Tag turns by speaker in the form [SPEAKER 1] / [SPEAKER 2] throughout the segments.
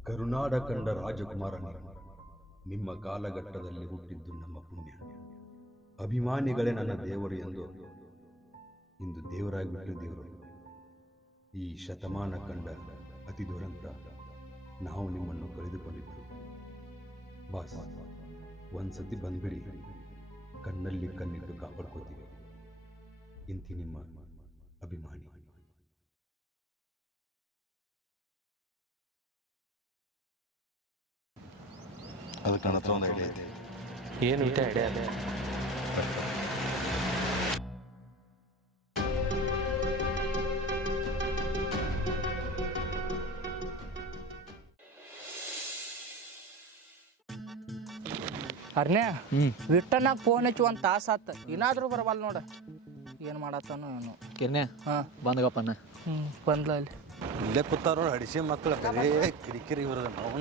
[SPEAKER 1] ಕರುನಾಡ ಕಂಡ ರಾಜಕುಮಾರನೇ, ನಿಮ್ಮ ಕಾಲಘಟ್ಟದಲ್ಲಿ ಹುಟ್ಟಿದ್ದು ನಮ್ಮ ಪುಣ್ಯ. ಅಭಿಮಾನಿಗಳೇ ನನ್ನ ದೇವರು ಎಂದು ಇಂದು ದೇವರಾಗಿ ಬಿಟ್ಟಿದ್ದೇವರು. ಈ ಶತಮಾನ ಕಂಡ ಅತಿ ದುರಂತ ನಾವು ನಿಮ್ಮನ್ನು ಕಳೆದುಕೊಂಡಿದ್ದು. ಬಾಸ್, ಒಂದ್ಸತಿ ಬಂದ್ಬಿಡಿ, ಕಣ್ಣಲ್ಲಿ ಕಣ್ಣಿಟ್ಟು ಕಾಪಾಡ್ಕೋತೀವಿ. ಇಂತಿ ನಿಮ್ಮ ಅಭಿಮಾನಿ.
[SPEAKER 2] ಅದಕ್ಕೆ ನನ್ನ ಹತ್ರ ಒಂದು ಐಡಿಯಾ ಐತೆ.
[SPEAKER 3] ಏನು ಐಡಿಯಾ ಅದೇ?
[SPEAKER 4] ಅರ್ನೇ ವಿಟ್ಟನ ಫೋನ್ ಹಚ್ಚಿ ಒಂದು ತಾಸು ಆತ, ಏನಾದರೂ ಬರವಲ್ಲ ನೋಡ. ಏನು ಮಾಡತ್ತಾನೋ ಏನು.
[SPEAKER 3] ಕಿರ್ನೆ
[SPEAKER 4] ಹಾಂ
[SPEAKER 3] ಬಂದಗಪ್ಪನ.
[SPEAKER 4] ಬಂದ್ಲ ಅಲ್ಲಿ
[SPEAKER 2] ಇಲ್ಲೇ ಕೂತಾರ ನೋಡಿ, ಹಡಿಸಿ ಮಕ್ಕಳು ಬರೇ ಕಿರಿಕಿರಿ ಬರೋದು. ನಾವು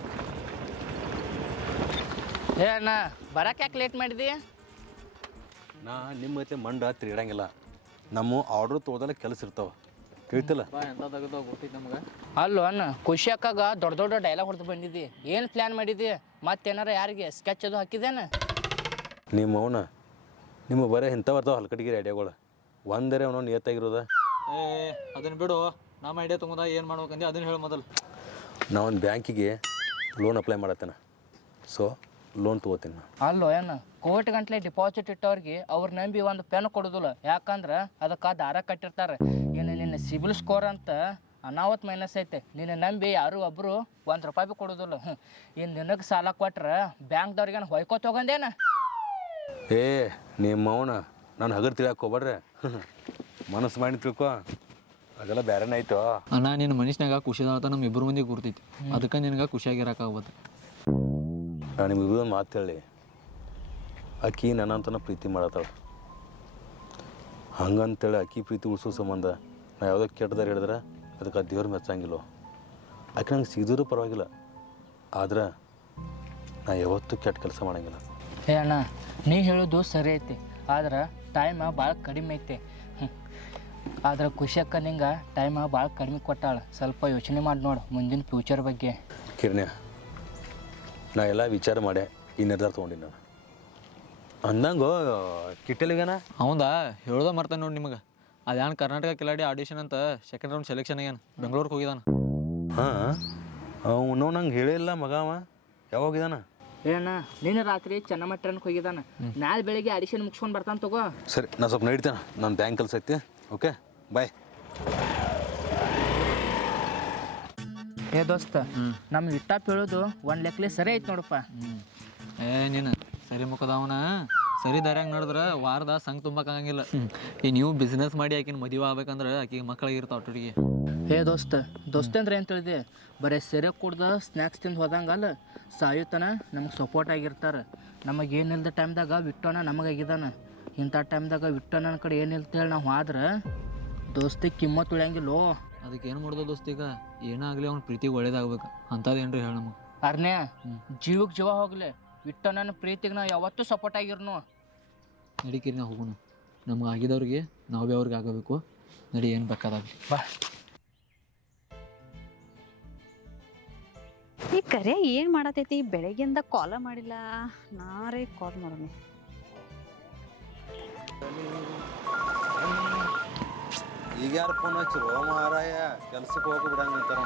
[SPEAKER 4] ಏ ಅಣ್ಣ, ಬರಕ್ಕೆ ಯಾಕೆ ಲೇಟ್ ಮಾಡಿದಿ?
[SPEAKER 2] ನಾ ನಿಮ್ಮ ಜೊತೆ ಮಂಡ ತಿರುಗಂಗಿಲ್ಲ. ನಮ್ಮ ಆರ್ಡ್ರ್ ತೊಗೊದಲ್ಲ ಕೆಲಸ ಇರ್ತಾವ, ಕೇಳ್ತಿಲ್ಲ?
[SPEAKER 4] ಅಲ್ಲೋ ಅಣ್ಣ, ಖುಷಿ ಅಕ್ಕಾಗ ದೊಡ್ಡ ದೊಡ್ಡ ಡೈಲಾಗ್ ಹೊಡೆದು ಬಂದಿದ್ದಿ. ಏನು ಪ್ಲ್ಯಾನ್ ಮಾಡಿದ್ದಿ? ಮತ್ತೇನಾರ ಯಾರಿಗೆ ಸ್ಕೆಚ್ ಅದು ಹಾಕಿದೇನ?
[SPEAKER 2] ನಿಮ್ಮ ಅವನ ನಿಮ್ಮ ಬರೀ ಇಂಥ ಬರ್ತಾವ ಹಲ್ಕಟ್ಟಿಗಿರಿ ಐಡಿಯಾಗಳು. ಒಂದರೆ ಅವನು ನಿಯತ್ತಾಗಿರೋದ.
[SPEAKER 3] ಅದನ್ನ ಬಿಡು, ನಮ್ಮ ಐಡಿಯಾ ತಗೊಂಡ ಏನು ಮಾಡ್ಬೇಕಂದ್ರೆ ಅದನ್ನ ಹೇಳಿ ಮೊದಲು.
[SPEAKER 2] ನಾ ಒಂದು ಬ್ಯಾಂಕಿಗೆ ಲೋನ್ ಅಪ್ಲೈ ಮಾಡತ್ತೇನೆ, ಸೊ ಲೋನ್ ತೊಗೋತೀನಿ ನಾ.
[SPEAKER 4] ಅಲ್ಲೋ ಏನ, ಕೋಟಿ ಗಂಟ್ಲೆ ಡಿಪಾಸಿಟ್ ಇಟ್ಟವ್ರಿಗೆ ಅವ್ರು ನಂಬಿ ಒಂದು ಪೆನ್ ಕೊಡೋದಿಲ್ಲ. ಯಾಕಂದ್ರೆ ಅದಕ್ಕೆ ದಾರ ಕಟ್ಟಿರ್ತಾರೆ. ಏನು ನಿನ್ನ ಸಿಬಿಲ್ ಸ್ಕೋರ್ ಅಂತ ಅನಾವತ್ ಮೈನಸ್ ಐತೆ. ನಿನ್ನ ನಂಬಿ ಯಾರು ಒಬ್ಬರು ₹1 ಭೀ ಕೊಡೋದಿಲ್ಲ. ಇನ್ನು ನಿನಗೆ ಸಾಲ ಕೊಟ್ರೆ ಬ್ಯಾಂಕ್ದವ್ರಿಗೆ ಹೊಯ್ಕೋ ತಗೊಂಡೇನ?
[SPEAKER 2] ಏ ನಿಮ್ಮ ಅವನ ನಾನು ಹಗರ್ ತಿಳಕ್ಕೆ ಹೋಗ್ಬೇಡ್ರಿ. ಮನಸ್ಸು ಮಾಡಿ ತಿಳ್ಕೊ, ಅದೆಲ್ಲ ಬೇರೆನೇ ಆಯ್ತು.
[SPEAKER 3] ಅಣ್ಣ ನಿನ್ನ ಮನುಷ್ಯನಾಗ ಖುಷಿದಾತ ನಮ್ಮ ಇಬ್ಬರು ಮಂದಿಗೆ ಗುರ್ತೈತಿ. ಅದಕ್ಕೆ ನಿನಗೆ ಖುಷಿಯಾಗಿರೋಕ್ಕಾಗ್ಬೋದು.
[SPEAKER 2] ನಾನು ನಿಮಗೂ ಒಂದು ಮಾತು ಹೇಳಿ, ಅಕ್ಕಿ ನನ್ನಂತನ ಪ್ರೀತಿ ಮಾಡತ್ತಾಳೆ. ಹಂಗಂತೇಳಿ ಅಕ್ಕಿ ಪ್ರೀತಿ ಉಳಿಸೋ ಸಂಬಂಧ ನಾ ಯಾವುದೋ ಕೆಟ್ಟದಾರ ಹೇಳಿದ್ರೆ ಅದಕ್ಕೆ ಆ ದೇವ್ರು ಮೆಚ್ಚಂಗಿಲ್ಲ. ಆಕೆ ನಂಗೆ ಸಿಗಿದ್ರೂ ಪರವಾಗಿಲ್ಲ, ಆದ್ರೆ ನಾ ಯಾವತ್ತೂ ಕೆಟ್ಟ ಕೆಲಸ ಮಾಡೋಂಗಿಲ್ಲ.
[SPEAKER 4] ಏ ಅಣ್ಣ, ನೀ ಹೇಳೋದು ಸರಿ ಐತಿ, ಆದ್ರೆ ಟೈಮ್ ಭಾಳ ಕಡಿಮೆ ಐತೆ. ಆದ್ರೆ ಖುಷಿಯಕ್ಕ ನಿಂಗೆ ಟೈಮ್ ಭಾಳ ಕಡಿಮೆ ಕೊಟ್ಟಾಳ. ಸ್ವಲ್ಪ ಯೋಚನೆ ಮಾಡಿ ನೋಡು ಮುಂದಿನ ಫ್ಯೂಚರ್ ಬಗ್ಗೆ.
[SPEAKER 2] ಕಿರ್ಣ್ಯ, ನಾ ಎಲ್ಲ ವಿಚಾರ ಮಾಡೇ ಈ ನಿರ್ಧಾರ ತೊಗೊಂಡಿನಿ ನಾನು. ಅಂದಂಗೋ ಕಿಟ್ಟಲಿಗನ
[SPEAKER 3] ಹೌದಾ, ಹೇಳೋದ ಮರ್ತಾನೆ ನೋಡಿ ನಿಮಗೆ. ಅದೇನು ಕರ್ನಾಟಕ ಕಿಲಾಡಿ ಆಡಿಷನ್ ಅಂತ ಸೆಕೆಂಡ್ ರೌಂಡ್ ಸೆಲೆಕ್ಷನ್ ಆಗ್ಯಾನ, ಬೆಂಗಳೂರಿಗೆ ಹೋಗಿದ್ದಾನ.
[SPEAKER 2] ಹಾಂ, ಅವನು ನಂಗೆ ಹೇಳಿಲ್ಲ ಮಗ. ಅವ ಯಾವಾಗಿದ್ದಾನ?
[SPEAKER 4] ಏನ ನಿನ್ನ ರಾತ್ರಿ ಚನ್ನಮಟ್ಟಕ್ಕೆ ಹೋಗಿದ್ದಾನ. ನಾಳೆ ಬೆಳಿಗ್ಗೆ ಆಡಿಷನ್ ಮುಗಿಸ್ಕೊಂಡು ಬರ್ತಾನೆ ತಗೋ.
[SPEAKER 2] ಸರಿ, ನಾನು ಸ್ವಲ್ಪ ನಡೀತೇನೆ, ನನ್ನ ಬ್ಯಾಂಕ್ ಕೆಲಸ ಐತಿ. Okay, bye.
[SPEAKER 4] ಏ ದೋಸ್ತ, ನಮ್ಮ ಇಟ್ಟಾಪ್ ಹೇಳೋದು ಒಂದು ಲೆಕ್ಕಲೆ ಸರಿ ಐತೆ ನೋಡಪ್ಪ.
[SPEAKER 3] ಏ ನೀನು ಸರಿ ಮುಖದವನ ಸರಿ ದಾರ್ಯಾಗ ನೋಡಿದ್ರೆ ವಾರದ ಸಂಘ ತುಂಬಕ್ಕಾಗಂಗಿಲ್ಲ. ಈ ನೀವು ಬಿಸ್ನೆಸ್ ಮಾಡಿ ಆಕಿನ ಮದುವೆ ಆಗ್ಬೇಕಂದ್ರೆ ಆಕಿಗೆ ಮಕ್ಕಳಾಗಿರ್ತಾವ ಒಟ್ಟಿಗೆ.
[SPEAKER 4] ಏ ದೋಸ್ತ ಅಂದ್ರೆ ಏನು ತಿಳಿದೆ? ಬರೀ ಸೆರೆ ಕುಡ್ದು ಸ್ನ್ಯಾಕ್ಸ್ ತಿಂದು ಹೋದಂಗಲ್ಲ, ಸಾಯುತನ ನಮಗೆ ಸಪೋರ್ಟ್ ಆಗಿರ್ತಾರೆ. ನಮಗೇನಿಲ್ದ ಟೈಮ್ದಾಗ ವಿಟ್ಟೋಣ ನಮಗಾಗಿದ್ದಾನ. ಇಂಥ ಟೈಮ್ದಾಗ ವಿಟ್ಟೋಣ ಕಡೆ ಏನಿಲ್ತೇಳಿ ನಾವು ಆದ್ರೆ ದೋಸ್ತಿಗೆ ಕಿಮ್ಮತ್ತು ಉಳಿಯಂಗಿಲ್ಲೋ.
[SPEAKER 3] ಅದಕ್ಕೆ ಏನು ಮಾಡೋದು ದೋಸ್ತ? ಈಗ ಏನಾಗಲಿ ಅವ್ನ ಪ್ರೀತಿಗೆ ಒಳ್ಳೇದಾಗ್ಬೇಕು ಅಂಥದ್ದು ಏನ್ರಿ ಹೇಳಿ ನಮಗೆ.
[SPEAKER 4] ಅರ್ನೇ, ಜೀವಕ್ಕೆ ಜೀವ ಹೋಗ್ಲಿ, ವಿಟ್ಟೋಣ ಪ್ರೀತಿಗೆ ನಾವು ಯಾವತ್ತೂ ಸಪೋರ್ಟ್ ಆಗಿರ್ನು.
[SPEAKER 3] ನಡಿಕೇರಿ ನಾವು ಹೋಗೋಣ. ನಮ್ಗೆ ಆಗಿದವ್ರಿಗೆ ನಾವು ಭೀ ಅವ್ರಿಗೆ ಆಗಬೇಕು. ನಡಿ, ಏನು ಬೇಕಾದಾಗಲಿ
[SPEAKER 4] ಬಾ.
[SPEAKER 5] ಈ ಕರೆ ಏನು ಮಾಡತೈತಿ? ಬೆಳಗ್ಗೆಯಿಂದ ಕಾಲ ಮಾಡಿಲ್ಲ, ನಾರೇ ಕಾಲ್ ಮಾಡೋಣ.
[SPEAKER 2] ಈಗ ಯಾರು ಫೋನ್ ಹಚ್ಚಿರು ಮಾರಾಯ? ಕೆಲ್ಸಕ್ಕೆ ಹೋಗಿ ಬಿಡಂಗ ನಿಂತಾರ.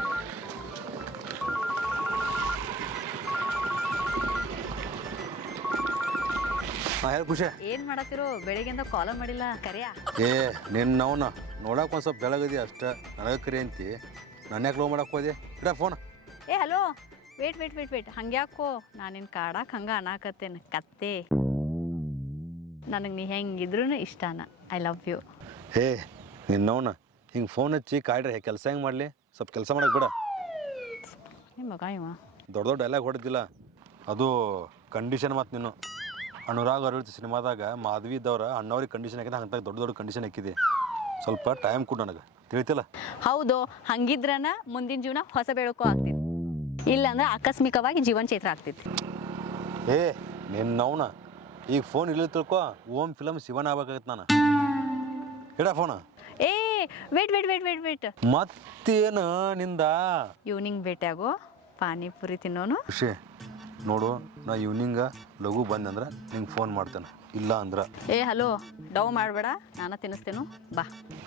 [SPEAKER 2] ಹಾಂ, ಹೇಳಿ ಖುಷಿ.
[SPEAKER 5] ಏನು ಮಾಡತ್ತಿರೋ? ಬೆಳಗ್ಗೆಯಿಂದ ಕಾಲ ಮಾಡಿಲ್ಲ, ಕರೆಯ?
[SPEAKER 2] ಏ ನಿನ್ನವನ ನೋಡಕ್ಕೆ ಒಂದು ಸ್ವಲ್ಪ ಬೆಳಗದಿ ಅಷ್ಟೇ, ನನಗೆ ಕರಿ ಅಂತಿ. ನನ್ನ ಯಾಕೆ ಲೋ ಮಾಡಕ್ಕೆ ಹೋದೆ? ಇಡ ಫೋನ್.
[SPEAKER 5] ಏ ಹಲೋ, ವೇಟ್ ಹಂಗ್ಯಾಕೋ? ನಾನಿನ್ ಕಾಡಕ್ಕೆ ಹಂಗೆ ಅನ್ನಾಕತ್ತೇನೆ ಕತ್ತೆ. ನನಗೆ ನೀ ಹೆಂಗಿದ್ರು ಇಷ್ಟನ. I love you.
[SPEAKER 2] ಏ ನಿನ್ನವನ ಹಿಂಗೆ ಫೋನ್ ಹಚ್ಚಿ ಕಾಯ್ಡ್ರೆ ಕೆಲಸ ಹೆಂಗೆ ಮಾಡಲಿ? ಸ್ವಲ್ಪ ಕೆಲಸ ಮಾಡಕ್ಕೆ ಬಿಡ.
[SPEAKER 5] ನಿಮ್ಮ ಮಗ ಇವ
[SPEAKER 2] ದೊಡ್ಡ ದೊಡ್ಡ ಡೈಲಾಗ್ ಹೊಡೆದಿಲ್ಲ, ಅದು ಕಂಡೀಷನ್. ಮತ್ತು ನೀನು ಅನುರಾಗ್ ಅರವಿಂದ್ ಸಿನಿಮಾದಾಗ ಮಾಧವಿ ಇದ್ದವ್ರ ಅಣ್ಣವ್ರಿಗೆ ಕಂಡೀಷನ್ ಹಾಕಿದ ಹಂಗೆ ದೊಡ್ಡ ಕಂಡೀಷನ್ ಹಾಕಿದೆ. ಸ್ವಲ್ಪ ಟೈಮ್ ಕೊಡು ನನಗೆ, ತಿಳಿತಿಲ್ಲ?
[SPEAKER 5] ಹೌದು, ಹಂಗಿದ್ರನ ಮುಂದಿನ ಜೀವನ ಹೊಸ ಬೆಳಕು ಆಗ್ತಿತ್ತು, ಇಲ್ಲಾಂದ್ರೆ ಆಕಸ್ಮಿಕವಾಗಿ ಜೀವನ ಚೈತ್ರ ಆಗ್ತಿತ್ತು.
[SPEAKER 2] ಏ ನಿನ್ನವನ ಈಗ ಫೋನ್ ಇಲ್ಲ ತಿಳ್ಕೊ, ಓಮ್ ಫಿಲಮ್ ಶಿವನ ಆಗ್ಬೇಕಾಗತ್ತೆ ನಾನು. ಇಡ ಫೋನ.
[SPEAKER 5] ಏ ವೇಟ್
[SPEAKER 2] ಮತ್ತೇನು ನಿಂದ?
[SPEAKER 5] ಇವ್ನಿಂಗ್ ಭೇಟಿಯಾಗೋ ಪಾನಿಪುರಿ ತಿನ್ನೋನು.
[SPEAKER 2] ಖುಷಿ ನೋಡು, ನಾ ಈವ್ನಿಂಗ ಲಘು ಬಂದಂದ್ರೆ ನಿಂಗೆ ಫೋನ್ ಮಾಡ್ತೇನೆ, ಇಲ್ಲ ಅಂದ್ರೆ
[SPEAKER 5] ಏ ಹಲೋ, ಡವ್ ಮಾಡಬೇಡ, ನಾನು ತಿನ್ನಿಸ್ತೇನು ಬಾ.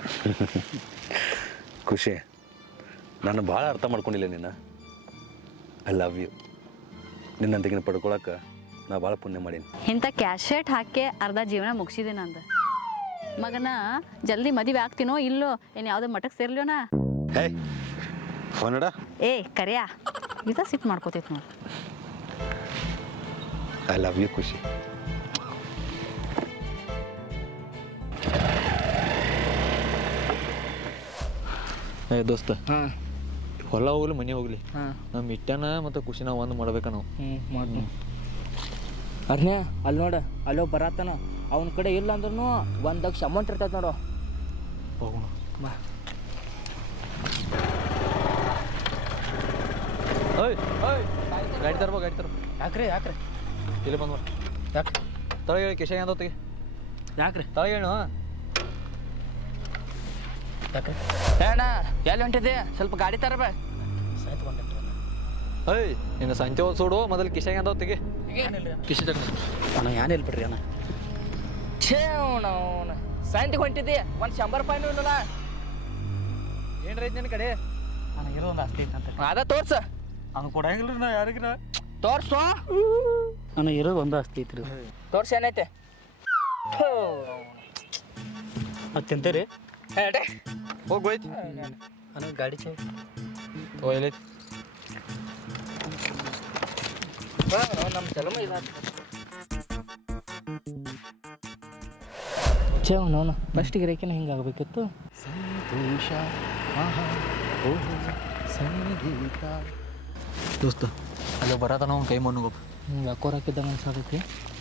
[SPEAKER 2] ಖುಷಿ ನಾನು ಭಾಳ ಅರ್ಥ ಮಾಡ್ಕೊಂಡಿಲ್ಲ ನೀನು. I love you. ನಿನ್ನಂತಗಿನ ಪಡ್ಕೊಳಕ್ಕೆ ನಾ ಭಾಳ ಪುಣ್ಯ ಮಾಡೀನಿ.
[SPEAKER 5] ಇಂಥ ಕ್ಯಾಶೆಟ್ ಹಾಕಿ ಅರ್ಧ ಜೀವನ ಮುಗಿಸಿದೆ ನಂದು. ಮಗನ ಜಲ್ದಿ ಮದುವೆ ಆಗ್ತೀನೋ ಇಲ್ಲೋ, ಏನು ಯಾವುದೋ ಮಠಕ್ಕೆ ಸೇರ್ಲಿಯೋನಾ?
[SPEAKER 2] ಹೇ ಫೋನ್ ಇಡ.
[SPEAKER 5] ಏ ಕರಿಯಾ, ಇದ ಸಿಟ್ಟು ಮಾಡ್ಕೋತೈತಿ ನೋಡಿ.
[SPEAKER 2] ಐ ಲವ್ ಯು ಖುಷಿ.
[SPEAKER 3] ಏ ದೋಸ್ತ,
[SPEAKER 4] ಹಾಂ
[SPEAKER 3] ಹೊಲ ಹೋಗ್ಲಿ ಮನೆ ಹೋಗ್ಲಿ,
[SPEAKER 4] ಹಾಂ
[SPEAKER 3] ನಮ್ಮ ಇಟ್ಟನ ಮತ್ತು ಖುಷಿನ ಒಂದು ಮಾಡ್ಬೇಕ ನಾವು.
[SPEAKER 4] ಮಾಡಿ ಅರ್ನೇ ಅಲ್ಲಿ ನೋಡ, ಅಲ್ಲೋ ಬರತ್ತಾನ. ಅವನ ಕಡೆ ಇಲ್ಲ ಅಂದ್ರೂ 1 ಲಕ್ಷ ಅಮೌಂಟ್ ಇರ್ತೈತೆ ನೋಡು.
[SPEAKER 3] ಹೋಗೋಣ
[SPEAKER 4] ಬಾ.
[SPEAKER 3] ಓಯ್ ಓಯ್, ಗಾಡಿ ತರ್ಬೋ, ಗಾಡಿ ತರ್ಬೋ.
[SPEAKER 4] ಯಾಕ್ರಿ ಯಾಕ್ರಿ
[SPEAKER 3] ಇಲ್ಲಿ ಬಂದ್ವ,
[SPEAKER 4] ಯಾಕೆ
[SPEAKER 3] ತಳಗೆ ಹೇಳಿ ಕಿಶೆಗೆ ಅಂದೋತಿಗೆ,
[SPEAKER 4] ಯಾಕ್ರಿ
[SPEAKER 3] ತಳಗೆ ಹೇಳು.
[SPEAKER 4] ಯಾಕ್ರಿ ಅಣ್ಣ ಎಲ್ಲಿ ಹೊಂಟಿದ್ದೆ? ಸ್ವಲ್ಪ ಗಾಡಿ ತರಬ.
[SPEAKER 3] ಓಯ್ ನಿನ್ನ ಸಂತೆ ಹೋದ್ ಸೋಡು, ಮೊದಲು ಕಿಶೆಗೆ ಅಂದೋತಿಗೆ ಕಿಶೆ ತಗ.
[SPEAKER 4] ಅಣ್ಣ ಏನಿಲ್ಲ ಬಿಡ್ರಿ ಅಣ್ಣ. ಛೇ ಅವನು ಸಾಯಂತಿಗೆ ಹೊಂಟಿದ್ದೆ, ಒಂದು 100 ರೂಪಾಯಿನೂ ಇಲ್ಲಲ್ಲ.
[SPEAKER 3] ಏನ್ರ ಐತಿ ನಿನ್ನ ಕಡೆ?
[SPEAKER 4] ಅಣ್ಣ ಇರೋ ಒಂದು ಆಸ್ತಿ ಐತೆ ಅಂತ ಅದ ತೋರ್ಸ.
[SPEAKER 3] ಅವ್ನು ಕೊಡಂಗಿಲ್ಲ ನಾ ಯಾರಿಗಿನ.
[SPEAKER 4] ತೋರ್ಸು ಅಣ್ಣ, ಇರೋದು ಒಂದು ಆಸ್ತಿ ಐತ್ರಿ. ತೋರ್ಸಿ ಏನೈತೆ? ಅದು ತಿಂತೀರಿ? ಹೇಳಿ
[SPEAKER 3] ಹೋಗಿ ಹೋಯ್ತು
[SPEAKER 4] ಅಣ್ಣ ಗಾಡಿ ಚೇ
[SPEAKER 3] ಹೋಯ್ಲೈತಿ.
[SPEAKER 4] ನಮ್ಮ ಚಲಮ ಇಲ್ಲ ಚೇ ಅವನು ಫಸ್ಟಿಗೆ ರೇಖೆನ ಹಿಂಗೆ ಆಗಬೇಕಿತ್ತು. ಸಂತೋಷ ಸಂಗೀತ
[SPEAKER 3] ದೋಸ್ತ ಅಲ್ಲೇ ಬರತ್ತ ನಾವು ಕೈ ಮಣ್ಣು ಗೊಬ್ಬ
[SPEAKER 4] ಯಾಕೋರ್ ಹಾಕಿದ್ದಂಗೆ ಅನ್ಸತೈತಿ.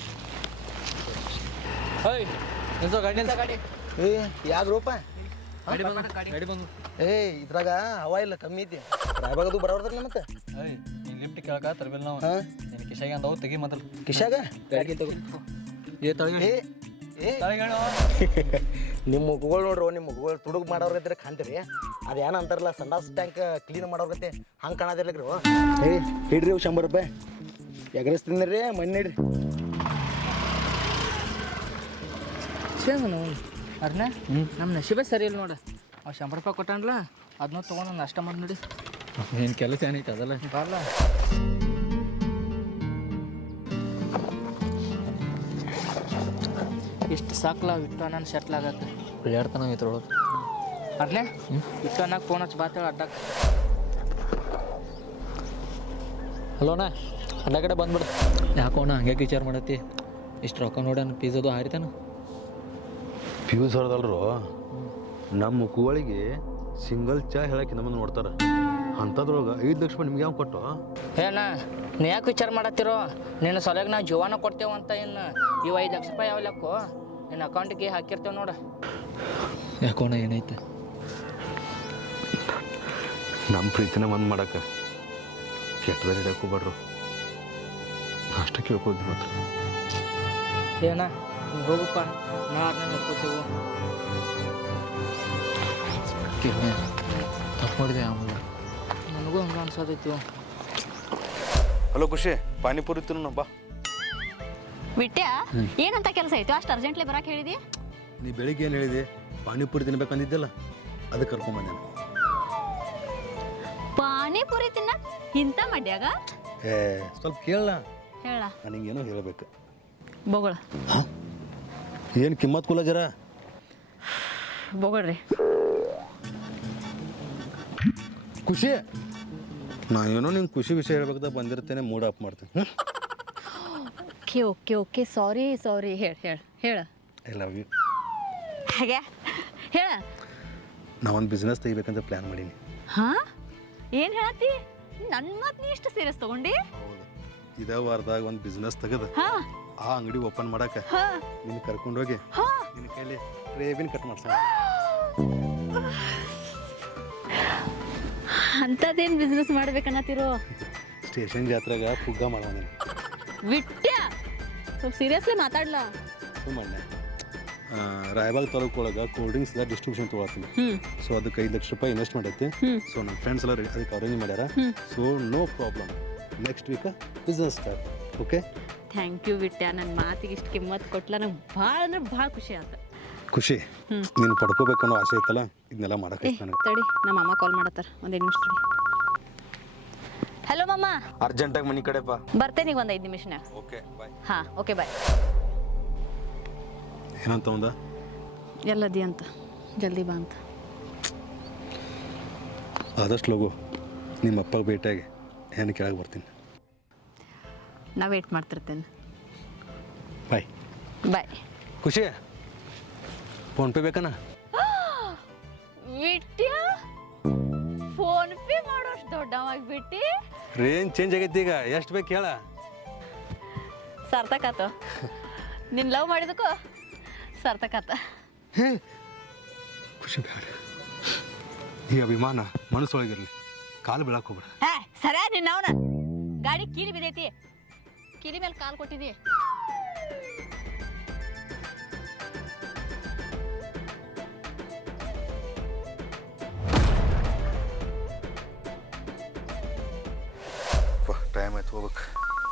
[SPEAKER 3] ಓಯ್ ನಿಲ್ಸೋ ಗಾಡಿ, ನಿಲ್ಸೋ ಗಾಡಿ.
[SPEAKER 6] ಏ ಯಾಕೆ ರೂಪ?
[SPEAKER 3] ಗಾಡಿ ಬಂದು, ಗಾಡಿ ಬಂದು.
[SPEAKER 6] ಏ ಇದ್ರಾಗ ಹವಾ ಇಲ್ಲ, ಕಮ್ಮಿ ಐತಿ. ರಾಯಬಾಗದು ಬರೋದ್ರಿ ನಮಗೆ.
[SPEAKER 3] ಏಯ್ ನೀನು ಲಿಫ್ಟ್ ಕೇಳಕ ತರಬಿಲ್ಲ ನಾವು.
[SPEAKER 6] ಹಾಂ
[SPEAKER 3] ನಿನ್ನ ಕಿಶೆಗೆ ಅಂದವು ತೆಗಿ ಮೊದಲು.
[SPEAKER 6] ಕಿಶಾಗ
[SPEAKER 3] ಗಾಡಿ ತಗೋ. ಏ ತಳಗೆ
[SPEAKER 6] ಏ ಏ
[SPEAKER 3] ತಳಗೆ ಹೇಳು.
[SPEAKER 6] ನಿಮ್ಮ ಮುಖಗಳು ನೋಡ್ರಿ, ನಿಮ್ಮ ಮುಖಗಳು ತುಡುಗ್ ಮಾಡೋರ್ ಗತಿ ಕಾಣ್ತೀರಿ. ಅದೇನು ಅಂತಾರಲ್ಲ, ಸಂಡಾಸ್ ಟ್ಯಾಂಕ್ ಕ್ಲೀನ್ ಮಾಡೋರ್ ಗತಿ ಹಂಗೆ ಕಾಣದಿರ್ಲಿಕ್ರಿ. ಏ ಹಿಡ್ರಿ ಅವು 100 ರೂಪಾಯಿ ಎಗ್ರೆಸ್ ತಿಂದ್ರಿ, ಮಣ್ಣು ಇಡ್ರಿ.
[SPEAKER 4] ಚೇ ಅವನು ಅರ್ನ ನಮ್ಮ ನಶೀಬೇ ಸರಿ ಇಲ್ಲ ನೋಡು. ಅವ್ 100 ರೂಪಾಯಿ ಕೊಟ್ಟನ್ಲ, ಅದನ್ನ ತೊಗೊಂಡು ನಾಷ್ಟ ಮಾಡಿ ನೋಡಿ.
[SPEAKER 3] ಏನು ಕೆಲಸ ಏನೈತೆ ಅದಲ್ಲ
[SPEAKER 4] ಬರಲ್ಲ. ಇಷ್ಟು ಸಾಕ್ಲ ಇಟ್ಟು ನಾನು ಸೆಟ್ಲ್ ಆಗತ್ತೆ.
[SPEAKER 3] ಬಿಳಿಯಾಡ್ತಾನ ಇದ್ರೊಳಗೆ.
[SPEAKER 4] ಅರ್ಲೆ ಇಟ್ಟು ಅನ್ನಕ್ಕೆ ಫೋನ್ ಹಚ್ಚಿ ಬಾತೇಳ ಅಡ್ಡಕ್ಕೆ.
[SPEAKER 3] ಹಲೋಣ್ಣ, ಅಡ್ಡ ಕಡೆ ಬಂದ್ಬಿಡು. ಯಾಕೋಣ ಹಂಗೆ ವಿಚಾರ ಮಾಡತ್ತಿ? ಇಷ್ಟು ರೊಕ್ಕ ನೋಡೋಣ, ಪಿಝದು ಹಾರಿತಾನ.
[SPEAKER 2] ಫ್ಯೂಸ್ ಹೊರದಲ್ರು, ನಮ್ಮ ಮುಖಗಳಿಗೆ ಸಿಂಗಲ್ ಚಾ ಹೇಳಕ್ಕೆ ನಮ್ಮನ್ನು ನೋಡ್ತಾರೆ. ಅಂಥದ್ರೊಳಗೆ 5 ಲಕ್ಷ ರೂಪಾಯಿ ನಿಮ್ಗೆ ಯಾವ ಕೊಟ್ಟು?
[SPEAKER 4] ಏನ ನೀ ಯಾಕೆ ವಿಚಾರ ಮಾಡತ್ತಿರೋ? ನಿನ್ನ ಸಲಗ ನಾವು ಜೀವನ ಕೊಡ್ತೇವೆ ಅಂತ. ಇನ್ನು ಇವು 5 ಲಕ್ಷ ರೂಪಾಯಿ ಯಾವ ಲೆಕ್ಕೋ ನಿನ್ನ ಅಕೌಂಟಿಗೆ ಹಾಕಿರ್ತೇವೆ ನೋಡು.
[SPEAKER 3] ಯಾಕೋಣ ಏನೈತೆ?
[SPEAKER 2] ನಮ್ಮ ಪ್ರೀತಿನ ಒಂದು ಮಾಡಕ್ಕೆ ಕೆಟ್ಟದಲ್ಲಿ ಹಿಡಕ್ಕೆ ಹೋಗ್ಬೇಡ್ರು. ಅಷ್ಟೇ ಕೇಳ್ಕೊಳ್ತೀವಿ ಮಾತ್ರ.
[SPEAKER 4] ಏನ ಹಿಂಗೆ ಹೋಗಪ್ಪ, ನಾ ಅದನ್ನ ನೋಡ್ಕೋತೇವು.
[SPEAKER 3] ತಪ್ಪು ಮಾಡಿದೆ ಆಮೇಲೆ.
[SPEAKER 4] ನನಗೂ ಹಂಗೆ ಅನ್ಸತೈತಿ.
[SPEAKER 2] ಹಲೋ ಖುಷಿ, ಪಾನಿಪುರಿ ತಿನ್ನು ಬಾ.
[SPEAKER 5] ಬಿಟ್ಟ್ಯಾ? ಏನಂತ ಕೆಲಸ ಐತೆ ಅಷ್ಟು ಅರ್ಜೆಂಟ್ಲಿ ಬರಕ್ಕೆ ಹೇಳಿದಿ?
[SPEAKER 2] ನೀ ಬೆಳಿಗ್ಗೆ ಏನು ಹೇಳಿದೆ? ಪಾನಿಪುರಿ ತಿನ್ಬೇಕಂದಿದ್ದಲ್ಲ, ಅದಕ್ಕೆ ಕರ್ಕೊಂಬಂದೆ.
[SPEAKER 5] ಪಾನಿಪುರಿ ತಿನ್ನಕ್ ಇಂಥ ಮಡ್ಯಾಗ?
[SPEAKER 2] ಏ ಸ್ವಲ್ಪ ಕೇಳಲ್ಲ,
[SPEAKER 5] ಹೇಳ
[SPEAKER 2] ನನಗೇನೋ ಹೇಳಬೇಕು.
[SPEAKER 5] ಬೋಗಳ
[SPEAKER 2] ಏನು ಕಿಮ್ಮತ್ ಕುಲ ಜರ?
[SPEAKER 5] ಬೋಗಳ್ರಿ.
[SPEAKER 2] ಖುಷಿ, ನಾ ಏನೋ ನಿಂಗೆ ಖುಷಿ ವಿಷಯ ಹೇಳ್ಬೇಕಂತ ಬಂದಿರ್ತೇನೆ, ಮೂಡ್ ಆಫ್ ಮಾಡ್ತೇನೆ.
[SPEAKER 5] Okay okay okay, sorry sorry. ಹೇಳ ಹೇಳ ಹೇಳ.
[SPEAKER 2] I love you.
[SPEAKER 5] ಹಾಗೆ ಹೇಳ.
[SPEAKER 2] ನಾ ಒಂದು ಬಿಸ್ನೆಸ್ ತೆಗಿಬೇಕಂತ ಪ್ಲ್ಯಾನ್ ಮಾಡೀನಿ.
[SPEAKER 5] ಹಾಂ, ಏನು ಹೇಳತ್ತಿ? ನನ್ನ ಮಾತು ನೀ ಇಷ್ಟು ಸೀರಿಯಸ್ ತಗೊಂಡಿ?
[SPEAKER 2] ಹೌದು, ಇದೇ ವಾರದಾಗ ಒಂದು ಬಿಸ್ನೆಸ್ ತೆಗೆದು
[SPEAKER 5] ಹಾಂ
[SPEAKER 2] ಆ ಅಂಗಡಿ ಓಪನ್ ಮಾಡಕ್ಕೆ
[SPEAKER 5] ಹಾಂ
[SPEAKER 2] ನಿನ್ನ ಕರ್ಕೊಂಡೋಗಿ
[SPEAKER 5] ಹಾಂ.
[SPEAKER 2] ನಿನ್ನ ಕೈಲಿ ರೇಬಿನ್ ಕಟ್ ಮಾಡ್ಸೋಣ.
[SPEAKER 5] ಅಂಥದ್ದೇನು ಬಿಸ್ನೆಸ್ ಮಾಡ್ಬೇಕನ್ನತ್ತಿರೋ?
[SPEAKER 2] ಸ್ಟೇಷನ್ ಜಾತ್ರೆಗೆ ಪುಗ್ಗ ಮಾಡೋಣ.
[SPEAKER 5] ಬಿಟ್ಟ್ಯಾ? ಸ್ವಲ್ಪ ಸೀರಿಯಸ್ಲಿ ಮಾತಾಡ್ಲಾ?
[SPEAKER 2] ಸುಮ್ಮನೆ ರಾಯಬಾಗ್ ತಾಲೂಕು ಒಳಗೆ ಕೋಲ್ಡ್ ಡ್ರಿಂಕ್ಸ್ದ ಡಿಸ್ಟ್ರಿಬ್ಯೂಷನ್ ತೊಗೊಳತ್ತೀನಿ. ಸೊ ಅದಕ್ಕೆ 5 ಲಕ್ಷ ರೂಪಾಯಿ ಇನ್ವೆಸ್ಟ್ ಮಾಡೈತಿ. ಸೊ ನಮ್ಮ ಫ್ರೆಂಡ್ಸ್ ಎಲ್ಲ ಅದಕ್ಕೆ ಅರೇಂಜ್ ಮಾಡ್ಯಾರ. So no problem, next week business start. Okay,
[SPEAKER 5] thank you Vitya. ನನ್ನ ಮಾತಿಗೆ ಇಷ್ಟು ಕಿಮ್ಮತ್ತು ಕೊಟ್ಲ ನಂಗೆ ಭಾಳ ಅಂದ್ರೆ ಭಾಳ ಖುಷಿ ಆಯ್ತು.
[SPEAKER 2] ಖುಷಿ, ನೀನು ಪಡ್ಕೋಬೇಕು ಅನ್ನೋ ಆಸೆ ಇತ್ತಲ್ಲ, ಇದನ್ನೆಲ್ಲ ಮಾಡಕ್ಕೆ ನನಗೆ.
[SPEAKER 5] ತಡಿ, ನಮ್ಮ ಅಮ್ಮ ಕಾಲ್ ಮಾಡತ್ತಾರ, ಒಂದು 5 ನಿಮಿಷ ತಡಿ. ಹಲೋ ಮಮ್ಮ,
[SPEAKER 2] ಅರ್ಜೆಂಟಾಗಿ ಮನೆ ಕಡೆಪ್ಪ.
[SPEAKER 5] ಬರ್ತೇನೆ ಈಗ ಒಂದು 5 ನಿಮಿಷನಾಗ.
[SPEAKER 2] Okay bye.
[SPEAKER 5] ಹಾಂ, ಓಕೆ ಬಾಯ್.
[SPEAKER 2] ಏನಂತ ಒಂದ
[SPEAKER 5] ಎಲ್ಲದಿ ಅಂತ, ಜಲ್ದಿ ಬಾ ಅಂತ.
[SPEAKER 2] ಆದಷ್ಟು ಲಗು ನಿಮ್ಮ ಅಪ್ಪಗೆ ಭೇಟಿಯಾಗಿ ಏನು ಕೆಳಗೆ ಬರ್ತೀನಿ.
[SPEAKER 5] ನಾ ವೇಟ್ ಮಾಡ್ತಿರ್ತೇನೆ.
[SPEAKER 2] Bye
[SPEAKER 5] bye.
[SPEAKER 2] ಖುಷಿ, ಫೋನ್ಪೇ ಬೇಕಣ್ಣ?
[SPEAKER 5] ವಿಟ್ಯ, ಫೋನ್ ಪೇ ಮಾಡೋಷ್ಟು ದೊಡ್ಡವಾಗಿಬಿಟ್ಟು.
[SPEAKER 2] ರೇಂಜ್ ಚೇಂಜ್ ಆಗೈತಿ ಈಗ. ಎಷ್ಟು ಬೇಕು ಹೇಳ?
[SPEAKER 5] ಸಾರ್ಥಕ ಆತು. ನಿನ್ನ ಲವ್ ಮಾಡಿದಕ್ಕೂ ಸಾರ್ಥಕ ಆತ.
[SPEAKER 2] ಖುಷಿ ಬೇಡ, ಈ ಅಭಿಮಾನ ಮನಸ್ಸೊಳಗಿರಲಿ, ಕಾಲು ಬೀಳಕ್ಕೆ ಹೋಗ್ಬೇಡ.
[SPEAKER 5] ಹೇ ಸರ, ನಿನ್ನ ಅವನ ಗಾಡಿ ಕೀಲಿ ಬಿದ್ದೈತಿ, ಕೀಲಿ ಮೇಲೆ ಕಾಲು ಕೊಟ್ಟಿದ್ದಿ.
[SPEAKER 2] ಟೈಮ್ ಆಯ್ತು, ಹೋಗ್ಬೇಕು.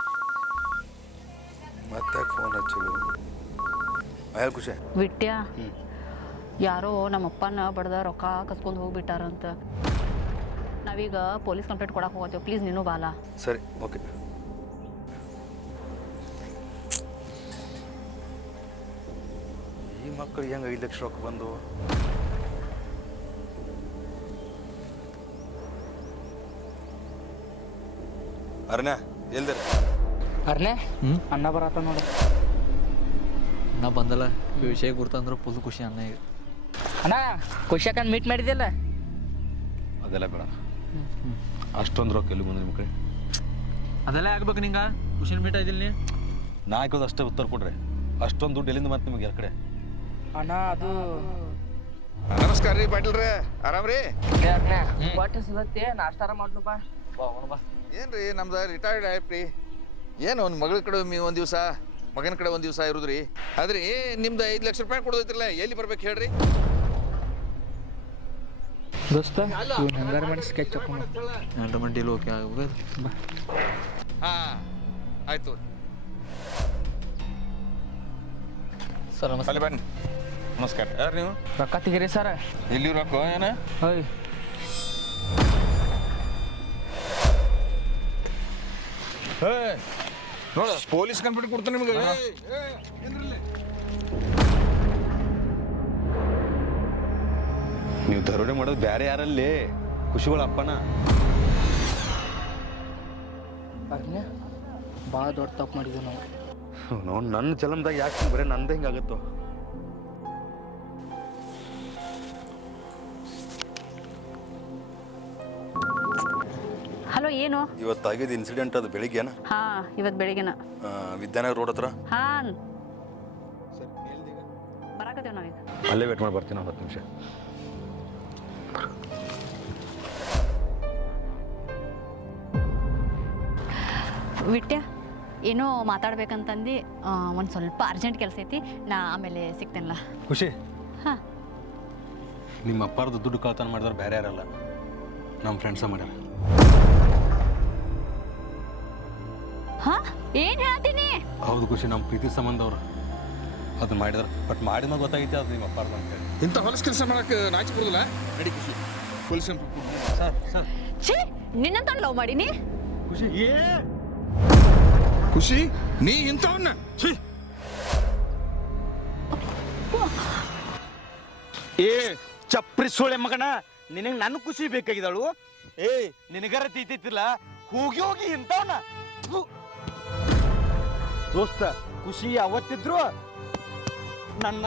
[SPEAKER 2] ಮತ್ತೆ ಫೋನ್ ಹಚ್ಚಲು ಹೇಳಿ ಖುಷಿ.
[SPEAKER 5] ವಿಟ್ಯ, ಯಾರೋ ನಮ್ಮಪ್ಪನ ಬಡ್ದ ರೊಕ್ಕ ಕಸ್ಕೊಂಡು ಹೋಗ್ಬಿಟ್ಟಾರಂತ. ನಾವೀಗ ಪೊಲೀಸ್ ಕಂಪ್ಲೇಂಟ್ ಕೊಡಕ್ಕೆ ಹೋಗ್ತೇವೆ. ಪ್ಲೀಸ್ ನೀನು ಬಾಲ.
[SPEAKER 2] ಸರಿ, ಓಕೆ. ಈ ಮಕ್ಕಳು ಹೆಂಗೆ 5 ಲಕ್ಷ ರೊಕ್ಕ ಬಂದು? ಅರ್ಣ್ಯ ಎಲ್ದಾರ?
[SPEAKER 4] ಅರ್ನೆ ಅಣ್ಣ ಬರತ್ತ ನೋಡಿ.
[SPEAKER 3] ನಾ ಬಂದಲ್ಲ, ಈ ವಿಷಯ ಗುರ್ತಂದ್ರೆ ಫುಲ್ ಖುಷಿ ಅನ್ನ ಈಗ.
[SPEAKER 4] ಅಣ್ಣ ಖುಷಿಯಾಕಂದು ಮೀಟ್ ಮಾಡಿದ್ಯಲ್ಲ.
[SPEAKER 2] ಅದೆಲ್ಲ ಬೇಡ, ಅಷ್ಟೊಂದು ರೊಕ್ಕ ಎಲ್ಲಿ ಬಂದು ನಿಮ್ಮ ಕಡೆ?
[SPEAKER 3] ಅದೆಲ್ಲ ಆಗ್ಬೇಕು ನಿಂಗೆ. ಖುಷಿನ ಮೀಟ್ ಆಗಿಲ್ಲ ನೀ.
[SPEAKER 2] ನಾ ಹಾಕೋದು ಅಷ್ಟೇ ಉತ್ತರ ಕೊಡ್ರಿ. ಅಷ್ಟೊಂದು ದುಡ್ಡು ಎಲ್ಲಿಂದ ಮತ್ತೆ ನಿಮಗೆ ಕಡೆ?
[SPEAKER 4] ಅಣ್ಣ ಅದು
[SPEAKER 7] ನಮಸ್ಕಾರ ರೀ ಪಾಟೀಲ್ರೇ, ಆರಾಮ್ರಿ?
[SPEAKER 4] ಹೊಟ್ಟೆ ಸಿಗತ್ತೆ, ನಾಷ್ಟಾರ ಮಾಡ್ನು ಬಾ. ಬಾ
[SPEAKER 7] ಏನ್ರಿ ನಮ್ದು ರಿಟೈರ್ಡ್ ಆಯ್ತ್ರಿ. ಏನು ಒಂದು ಮಗಳ ಕಡೆ ಒಂದು ದಿವಸ, ಮಗನ ಕಡೆ ಒಂದು ದಿವಸ ಇರುದ್ರಿ. ಆದ್ರಿ ನಿಮ್ದು 5 ಲಕ್ಷ ರೂಪಾಯಿ ಕೊಡೋದಿತ್ರಲ್ಲ, ಎಲ್ಲಿ ಬರ್ಬೇಕು ಹೇಳ್ರಿ?
[SPEAKER 4] ದೋಸ್ತ ಇವ್ನು ಹಂಗಾರ ಮಾಡಿ ಸ್ಕೆಚ್ ಹಾಕೊಂಡು
[SPEAKER 3] ಎಂಟರ್ಮೆಂಟ್ ಡೀಲ್ ಓಕೆ ಆಗ್ಬೇಕು.
[SPEAKER 7] ಹಾ ಆಯ್ತು
[SPEAKER 3] ಸರ್ ನಮಸ್ತೆ.
[SPEAKER 7] ಅಲ್ಲಿ ಬನ್ನಿ. ನಮಸ್ಕಾರ. ಯಾರು ನೀವು?
[SPEAKER 4] ರೊಕ್ಕ ತೆಗೀರಿ ಸರ್.
[SPEAKER 7] ಎಲ್ಲಿ ರೊಕ್ಕ ಏನ?
[SPEAKER 4] ಹೋಯ್
[SPEAKER 7] ನೋಡ, ಪೊಲೀಸ್ ಕಂಪ್ಲೇಂಟ್ ಕೊಡ್ತಾನೆ ನಿಮಗೆ.
[SPEAKER 2] ನೀವು ದರೋಡೆ ಮಾಡೋದು ಬೇರೆ ಯಾರಲ್ಲಿ? ಖುಷಿಗಳ ಅಪ್ಪನ.
[SPEAKER 4] ಅರ್ನೆ ಭಾಳ ದೊಡ್ಡ ತಪ್ಪು ಮಾಡಿದ್ವಿ ನಾವು.
[SPEAKER 2] ನಾವು ನನ್ನ ಚಲನದಾಗ ಯಾಕೆ ಬರೀ ನಂದು ಹಿಂಗಾಗುತ್ತೋ?
[SPEAKER 5] ಹಲೋ, ಏನು
[SPEAKER 2] ಇವತ್ತಾಗಿದ್ದು ಇನ್ಸಿಡೆಂಟ್ ಅದು ಬೆಳಿಗ್ಗೆನ?
[SPEAKER 5] ಹಾಂ, ಇವತ್ತು ಬೆಳಿಗ್ಗೆನ.
[SPEAKER 2] ವಿದ್ಯಾನಗರ ರೋಡ್ ಹತ್ರ.
[SPEAKER 5] ಹಾಂ, ಬರಾಕತ್ತೇವೆ ನಾವೀಗ.
[SPEAKER 2] ಅಲ್ಲೇ ವೇಟ್ ಮಾಡಿ ಬರ್ತೀನಿ, 10 ನಿಮಿಷ.
[SPEAKER 5] ವಿಟ್ಯ, ಏನೋ ಮಾತಾಡ್ಬೇಕಂತಂದು ಒಂದು ಸ್ವಲ್ಪ ಅರ್ಜೆಂಟ್ ಕೆಲಸ ಐತಿ. ನಾ ಆಮೇಲೆ ಸಿಗ್ತೇನಲ್ಲ.
[SPEAKER 2] ಖುಷಿ,
[SPEAKER 5] ಹಾಂ,
[SPEAKER 2] ನಿಮ್ಮ ಅಪ್ಪಾರ್ದು ದುಡ್ಡು ಕಳ್ತನ ಮಾಡಿದವ್ರು ಬೇರೆ ಯಾರಲ್ಲ, ನಮ್ಮ ಫ್ರೆಂಡ್ಸ ಮಾಡ್ಯಾರ.
[SPEAKER 5] ಹಾಂ, ಏನು ಹೇಳ್ತೀನಿ?
[SPEAKER 2] ಹೌದು ಖುಷಿ, ನಮ್ಮ ಪ್ರೀತಿ ಸಂಬಂಧ ಅವರು ಅದು ಮಾಡಿದಾರೆ. ಬಟ್ ಮಾಡಿದ್ಮೇಲೆ ಗೊತ್ತಾಗೈತೆ ಅದು ನಿಮ್ಮ ಅಪ್ಪಾರ್ದು ಅಂತೇಳಿ.
[SPEAKER 7] ಇಂಥ ಹೊಲಸ್ ಕೆಲಸ ಮಾಡಕ್ಕೆ ನಾಚಿ ಬರೋದಿಲ್ಲ. ನಡಿ ಖುಷಿ, ಪೊಲೀಸ್
[SPEAKER 2] ಸರ್ ಸರ್
[SPEAKER 5] ಛೀ, ನಿನ್ನಂತ ಲವ್ ಮಾಡೀನಿ.
[SPEAKER 2] ಖುಷಿ,
[SPEAKER 7] ಖುಷಿ ನೀ ಇಂಥವನ್ನ
[SPEAKER 8] ಏ ಚಪ್ರಿ ಸೋಳೆ ಮಗನ, ನಿನಗೆ ನನ್ನ ಖುಷಿ ಬೇಕಾಗಿದ್ದಾಳು. ಏ ನಿನಗರ ತೀತಿತ್ತಿಲ್ಲ, ಹೋಗಿ ಹೋಗಿ ಇಂಥವನ್ನ. ದೋಸ್ತ, ಖುಷಿ ಯಾವತ್ತಿದ್ರು ನನ್ನ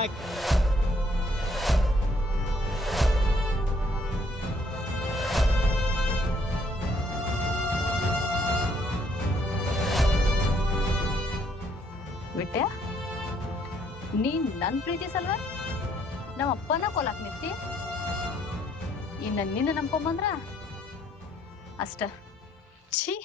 [SPEAKER 5] ವಿಟ್ಯ, ನೀನ್ ನನ್ನ ಪ್ರೀತಿ ಸಲ್ವ ನಮ್ಮ ಅಪ್ಪನ ಕೊಲಾಕ್ ನಿಂತಿ. ಇನ್ನು ನಿನ್ನ ನಂಬ್ಕೊಂಬಂದ್ರ ಅಷ್ಟ. ಛೀ,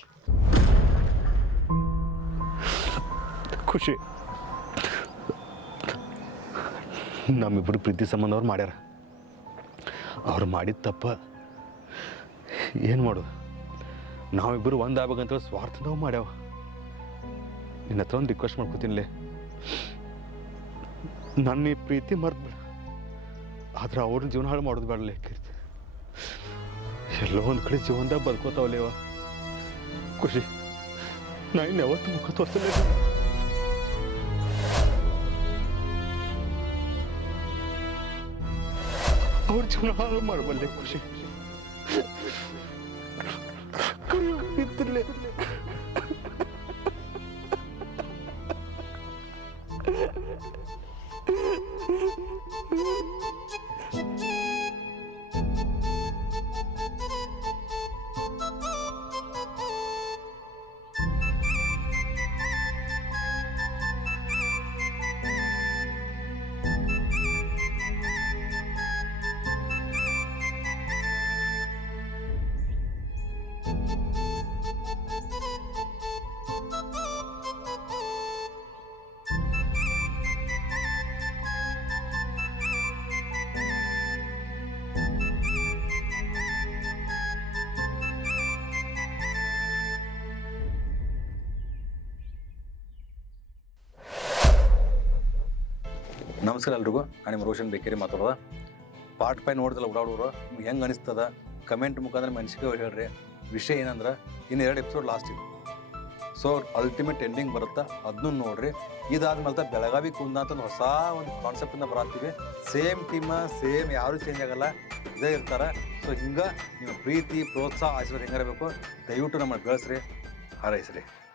[SPEAKER 8] ಖುಷಿ
[SPEAKER 2] ನಮ್ಮಿಬ್ಬರು ಪ್ರೀತಿ ಸಂಬಂಧ ಅವ್ರು ಮಾಡ್ಯಾರ. ಅವ್ರು ಮಾಡಿದ ತಪ್ಪ ಏನು ಮಾಡೋದು, ನಾವಿಬ್ಬರು ಒಂದು ಆಗ್ಬೇಕಂತ ಸ್ವಾರ್ಥ ನಾವು ಮಾಡ್ಯಾವ. ನಿನ್ನ ಹತ್ರ ಒಂದು ರಿಕ್ವೆಸ್ಟ್ ಮಾಡ್ಕೊತೀನಿಲೇ, ನನ್ನ ಈ ಪ್ರೀತಿ ಮರ್ತ್ಬೇಡ, ಆದ್ರೆ ಅವ್ರನ್ನ ಜೀವನ ಹಾಳು ಮಾಡೋದು ಬೇಡಲೇ ಕೀರ್ತಿ. ಎಲ್ಲೋ ಒಂದು ಕಡೆ ಜೀವನದಾಗ ಬದುಕೋತಾವಲ್ಲೇವ ಖುಷಿ. ನಾ ಇನ್ನು ಯಾವತ್ತು ಮುಖ ತೋರಿಸಲೇ ಅವ್ರ ಜೀವನ ಹಾಳು ಮಾಡಬಲ್ಲೆ ಖುಷಿ. ಇದ್ರಲ್ಲೇ ನಮಸ್ಕಾರ ಎಲ್ರಿಗೂ. ನಾನು ನಿಮ್ಮ ರೋಷನ್ ಬೇಕೇರಿ ಮಾತಾಡೋದ. ಪಾರ್ಟ್ 5 ನೋಡಿದಲ್ಲ ಓಡಾಡೋರು, ನಿಮ್ಗೆ ಹೆಂಗೆ ಅನಿಸ್ತದ ಕಮೆಂಟ್ ಮುಖಾಂತರ ಮನ್ಸಿಗೆ ಹೇಳ್ರಿ. ವಿಷಯ ಏನಂದ್ರೆ ಇನ್ನು 2 ಎಪಿಸೋಡ್ ಲಾಸ್ಟ್ ಇದೆ. ಸೊ ಅಲ್ಟಿಮೇಟ್ ಎಂಡಿಂಗ್ ಬರುತ್ತೆ, ಅದನ್ನು ನೋಡ್ರಿ. ಇದಾದ್ಮೇಲೆ ಬೆಳಗಾವಿ ಕುಂದ ಅಂತ ಹೊಸ ಒಂದು ಕಾನ್ಸೆಪ್ಟಿಂದ ಬರತ್ತೀವಿ. ಸೇಮ್ ಟೀಮ್, ಸೇಮ್ ಯಾರೂ ಚೇಂಜ್ ಆಗಲ್ಲ, ಇದೇ ಇರ್ತಾರೆ. ಸೊ ಹಿಂಗೆ ನಿಮ್ಮ ಪ್ರೀತಿ ಪ್ರೋತ್ಸಾಹ ಆಶೀರ್ವಾದ ಹೆಂಗಿರಬೇಕು, ದಯವಿಟ್ಟು ನಮ್ಮನ್ನು ಬೆಳೆಸ್ರಿ, ಹಾರೈಸ್ರಿ.